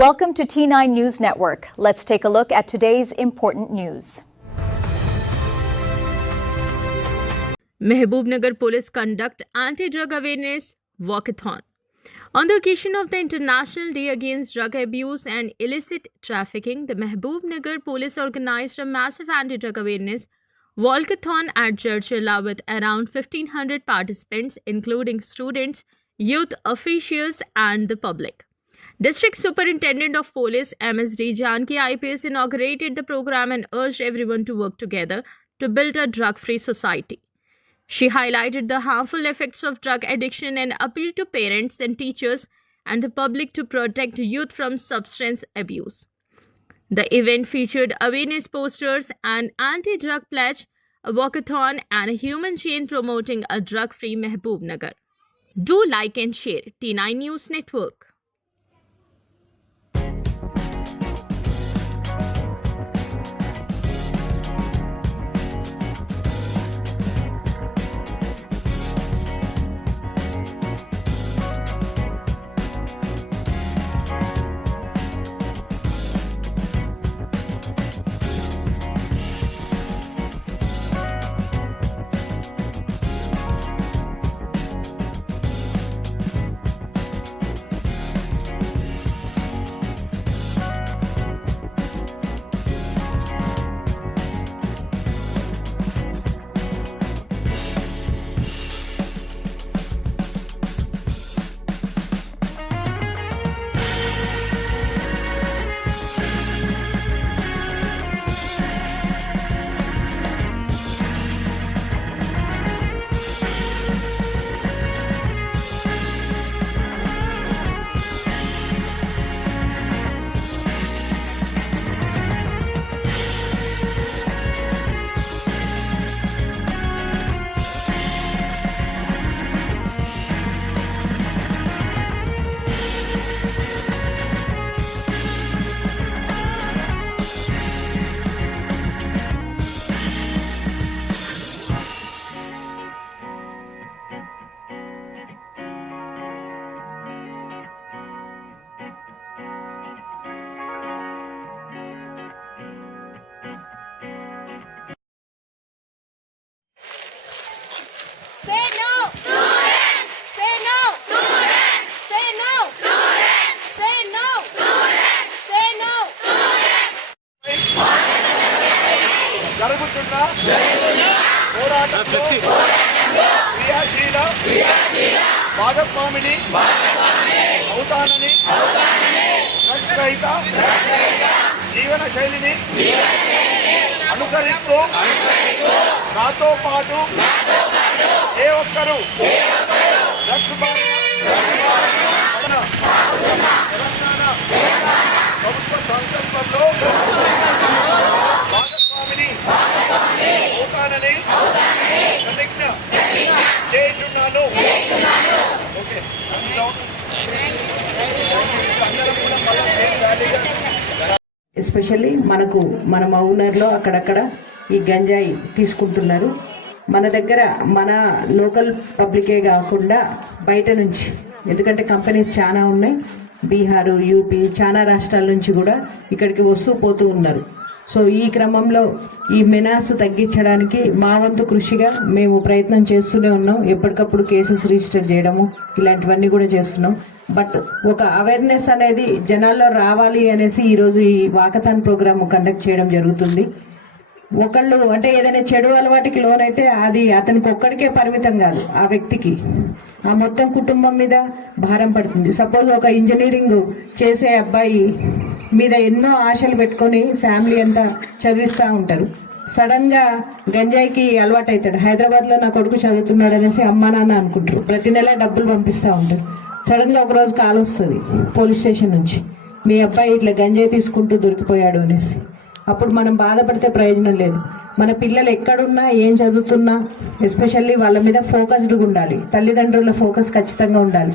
Welcome to T9 News Network. Let's take a look at today's important news. Mehbubnagar Police conduct anti-drug awareness walkathon. On the occasion of the International Day Against Drug Abuse and Illicit Trafficking, the Mehbubnagar Police organized a massive anti-drug awareness walkathon at Churchilla with around 1,500 participants, including students, youth officials, and the public. District Superintendent of Police MSD Janki IPS inaugurated the program and urged everyone to work together to build a drug-free society. She highlighted the harmful effects of drug addiction and appealed to parents and teachers and the public to protect youth from substance abuse. The event featured awareness posters, an anti-drug pledge, a walkathon, and a human chain promoting a drug-free Mehbubnagar. Do like and share T9 News Network. Say no to rents. Say no to rents. Say no to rents. Say no to rents. Say no to rents. జరుగుతున్న పోరాటంలో క్రియాశీల భాగస్వామిని అవుతానని డ్రగ్స్ రహిత జీవన శైలిని అనుసరిస్తూ నాతో పాటు ఏ ఒక్కరు డ్రగ్స్ బారిన తెలంగాణ ప్రభుత్వ సంకల్పంలో భాగస్వామిని అవుతానని ప్రతిజ్ఞ చేయుచున్నాను. ఓకే, ఎస్పెషల్లీ మన మౌనర్లో అక్కడక్కడ ఈ గంజాయి తీసుకుంటున్నారు. మన దగ్గర మన లోకల్ పబ్లికే కాకుండా బయట నుంచి, ఎందుకంటే కంపెనీస్ చాలా ఉన్నాయి, బీహారు, యూపీ, చాలా రాష్ట్రాల నుంచి కూడా ఇక్కడికి వస్తూ పోతూ ఉన్నారు. సో ఈ క్రమంలో ఈ మెనాస్ తగ్గించడానికి మా వంతు కృషిగా మేము ప్రయత్నం చేస్తూనే ఉన్నాం. ఎప్పటికప్పుడు కేసెస్ రిజిస్టర్ చేయడము ఇలాంటివన్నీ కూడా చేస్తున్నాం. బట్ ఒక అవేర్నెస్ అనేది జనాల్లో రావాలి అనేసి ఈరోజు ఈ వాకథాన్ ప్రోగ్రామ్ కండక్ట్ చేయడం జరుగుతుంది. ఒకళ్ళు అంటే ఏదైనా చెడు అలవాటుకి లోనైతే అది అతనికి ఒక్కడికే పరిమితం కాదు, ఆ వ్యక్తికి ఆ మొత్తం కుటుంబం మీద భారం పడుతుంది. సపోజ్ ఒక ఇంజనీరింగ్ చేసే అబ్బాయి మీద ఎన్నో ఆశలు పెట్టుకొని ఫ్యామిలీ అంతా చదివిస్తూ ఉంటారు. సడన్ గా గంజాయికి అలవాటు అవుతాడు. హైదరాబాద్లో నా కొడుకు చదువుతున్నాడు అనేసి అమ్మా నాన్న అనుకుంటారు, ప్రతి నెల డబ్బులు పంపిస్తూ ఉంటారు. సడన్ గా ఒకరోజు కాల్ వస్తుంది పోలీస్ స్టేషన్ నుంచి, మీ అబ్బాయి ఇట్లా గంజాయి తీసుకుంటూ దొరికిపోయాడు అనేసి. అప్పుడు మనం బాధపడితే ప్రయోజనం లేదు. మన పిల్లలు ఎక్కడున్నా ఏం చదువుతున్నా ఎస్పెషల్లీ వాళ్ళ మీద ఫోకస్డ్గా ఉండాలి. తల్లిదండ్రుల ఫోకస్ ఖచ్చితంగా ఉండాలి.